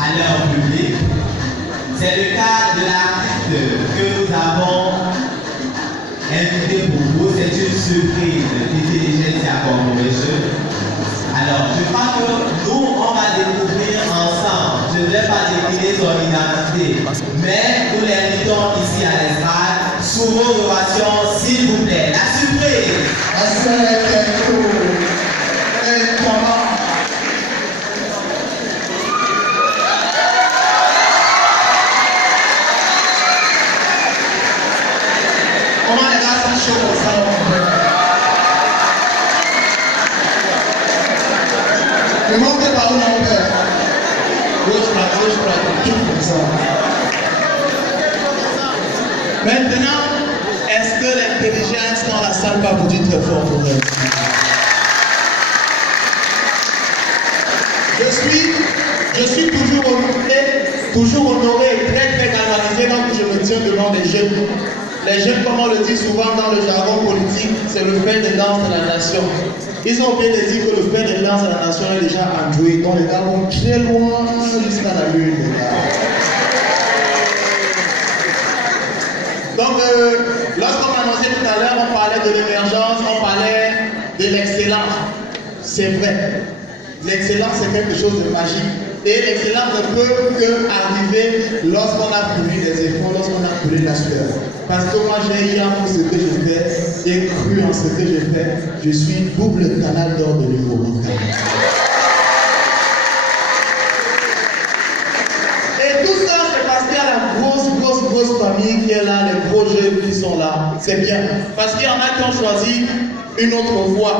à leur public. C'est le cas de l'artiste que nous avons invité pour vous. C'est une surprise d'Intelligentsia Corporation. Alors, je crois que nous, on va découvrir ensemble. Je ne vais pas décrire son identité, mais nous l'invitons ici à l'estrade sous vos ovations, s'il vous plaît. La surprise. Comment les gars sont chauds pour ça, mon frère? Le monde est par où, mon père? Gauche, tout comme ça. Maintenant, est-ce que l'intelligence dans la salle va vous dire très fort pour elle? Je suis toujours honoré et très très galvanisé quand je me tiens devant des jeunes. Les jeunes, comme on le dit souvent dans le jargon politique, c'est le fer de lance de la nation. Ils ont oublié de dire que le fer de lance de la nation est déjà andoué. Donc les gars vont très loin jusqu'à la lune. Donc, lorsqu'on annonçait tout à l'heure, on parlait de l'émergence, on parlait de l'excellence. C'est vrai. L'excellence, c'est quelque chose de magique. Et l'excellence ne peut qu'arriver lorsqu'on a brûlé des efforts, lorsqu'on a brûlé la sueur. Parce que moi, j'ai eu pour ce que je fais et cru en ce que je fais. Je suis double canal d'or de l'humour. Et tout ça, c'est parce qu'il y a la grosse famille qui est là, les gros jeunes qui sont là. C'est bien. Parce qu'il y en a qui ont choisi une autre voie,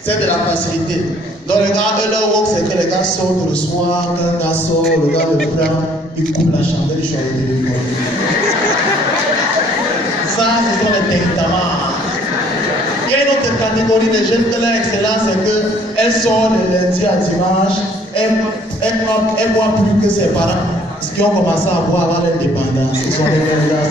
celle de la facilité. Donc les gars, leur rock, c'est que les gars sortent le soir, quand un gars sort, le gars le prend, il coupe la chandelle, il choisit le téléphone. Ça, ce sont les médicaments. Il y a une autre catégorie de jeunes que leur excellence, c'est qu'elles sortent de lundi à dimanche, elles voient plus que ses parents, parce qu'ils ont commencé à voir avant l'indépendance. Ils sont des gars.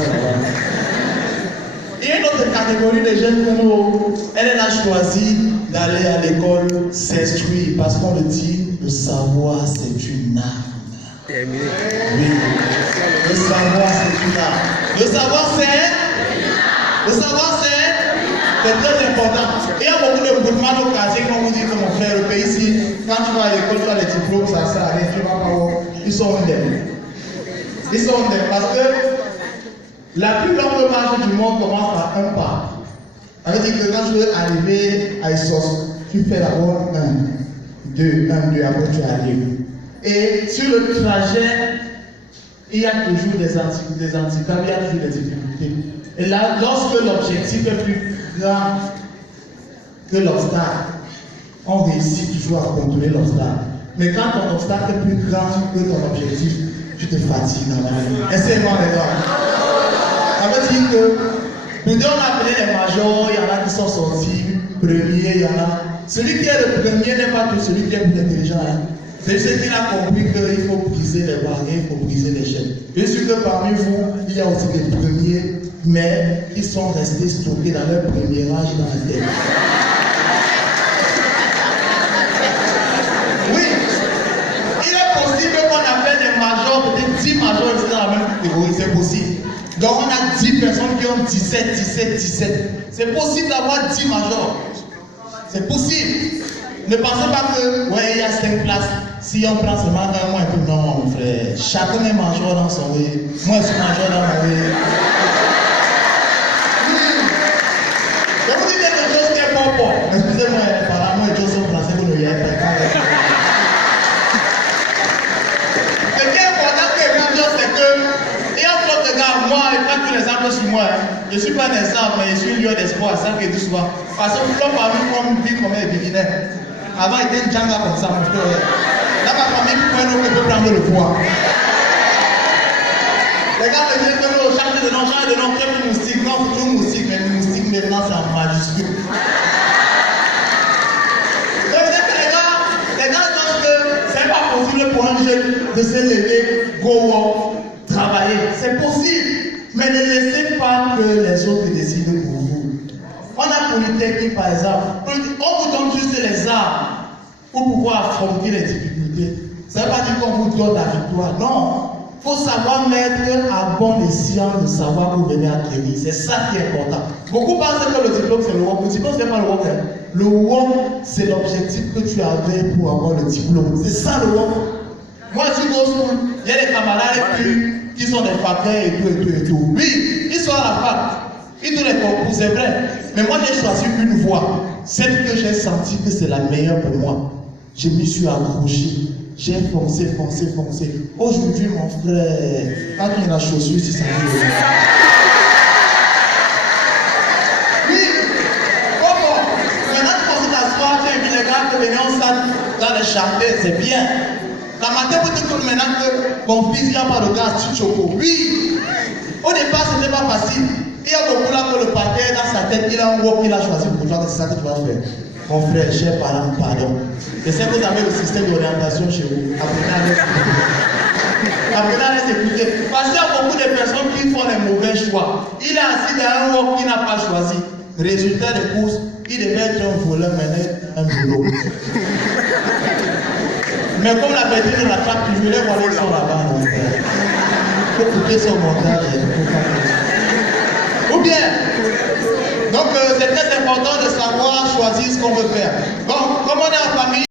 Il y a une autre catégorie de jeunes que nous, elle a choisi d'aller à l'école s'instruire, parce qu'on le dit, le savoir c'est une arme. Oui, le savoir c'est une arme. Le savoir c'est très important. Il y a beaucoup de mouvements au quartier qui vont vous dire que mon frère, le pays ici, quand tu vas à l'école, tu as les diplômes, ça sert à rien, tu vas pas où. Ils sont indemnes. Parce que la plus longue marche du monde commence par un pas. Ça veut dire que quand tu veux arriver à Essos, tu fais d'abord 1, 2, après tu arrives. Et sur le trajet, il y a toujours des handicaps, il y a toujours des difficultés. Et là, lorsque l'objectif est plus grand que l'obstacle, on réussit toujours à contrôler l'obstacle. Mais quand ton obstacle est plus grand que ton objectif, tu te fatigues dans la vie. Essayez-moi les gars. Ça veut dire que nous on a appelé les majors, il y en a qui sont sortis, premiers, il y en a. Celui qui est le premier n'est pas tout celui qui est plus intelligent. Hein. C'est celui qui a compris qu'il faut briser les barrières, il faut briser les chaînes. Je suis sûr que parmi vous, il y a aussi des premiers, mais qui sont restés stockés dans leur premier âge dans la tête. Oui, il est possible qu'on appelle des majors, peut-être 10 majors ici dans la même catégorie, c'est possible. Donc on a 10 personnes qui ont 17. C'est possible d'avoir 10 majors. C'est possible. Ne pensez pas que, ouais, il y a 5 places. Si on prend seulement un, moi un peu, non, mon frère. Chacun est major dans son way. Moi, je suis major dans mon way. Je vous dis quelque chose qui est pas bon. Excusez-moi, par moi, je suis français, vous ne voyez pas. Ce qui est important que je c'est que, et en fait, les gars, moi, et pas tous les exemples sur moi, je ne suis pas un exemple, mais je suis un lieu d'espoir, ça que je dis souvent. Parce que nous, parmi nous, on vit comme un billionaire. Avant, il était un djanga comme ça, mon frère. Dans ma famille, nous peut prendre le poids. Les gars me disent que nous, change de nom, quel moustique. Non, c'est toujours moustique, mais le moustique maintenant, c'est en majuscule. Ça veut dire que les gars disent que c'est pas possible pour un jeune de se lever, go work, travailler. C'est possible, mais ne laissez pas que les autres décident pour vous. On a Polytechnique par exemple, on vous donne juste les armes pour pouvoir affronter les difficultés. Ça ne veut pas dire qu'on vous donne la victoire. Non. Il faut savoir mettre à bon escient le savoir que vous venez acquérir. C'est ça qui est important. Beaucoup pensent que le diplôme, c'est le work. Le diplôme, ce n'est pas le work. Le work, c'est l'objectif que tu avais pour avoir le diplôme. C'est ça le work. Moi, je suis au school. Il y a des camarades qui sont des faquins et tout. Oui, ils sont à la fac. Ils donnent les concours, c'est vrai. Mais moi, j'ai choisi une voie. Celle que j'ai senti que c'est la meilleure pour moi. Je m'y suis accroché. J'ai foncé. Aujourd'hui, mon frère, quand il y a la chaussure, si ça veut. Oui, comment? Maintenant, tu commences à t'asseoir, tu as vu les gars qui venaient en salle dans les chantiers, c'est bien. La matin, vous dites maintenant que mon fils, il n'y a pas de gaz, tu choco. Oui, au départ, ce n'était pas facile. Il y a beaucoup là que le partenaire dans sa tête, il a un work qu'il a choisi pour toi, c'est ça que tu vas faire. Mon frère, cher parent, pardon. Je sais que vous avez le système d'orientation chez vous. Apprenez à les écouter. Parce qu'il y a beaucoup de personnes qui font les mauvais choix. Il est assis dans un work qu'il n'a pas choisi. Résultat des courses, il devait être un voleur, mais un boulot. Mais comme la bêtise de la trappe, je voulais voir les sons là-bas, mon frère. Il faut écouter son montage. Ou bien, donc c'est très important de savoir choisir ce qu'on veut faire. Bon, comme on est en famille,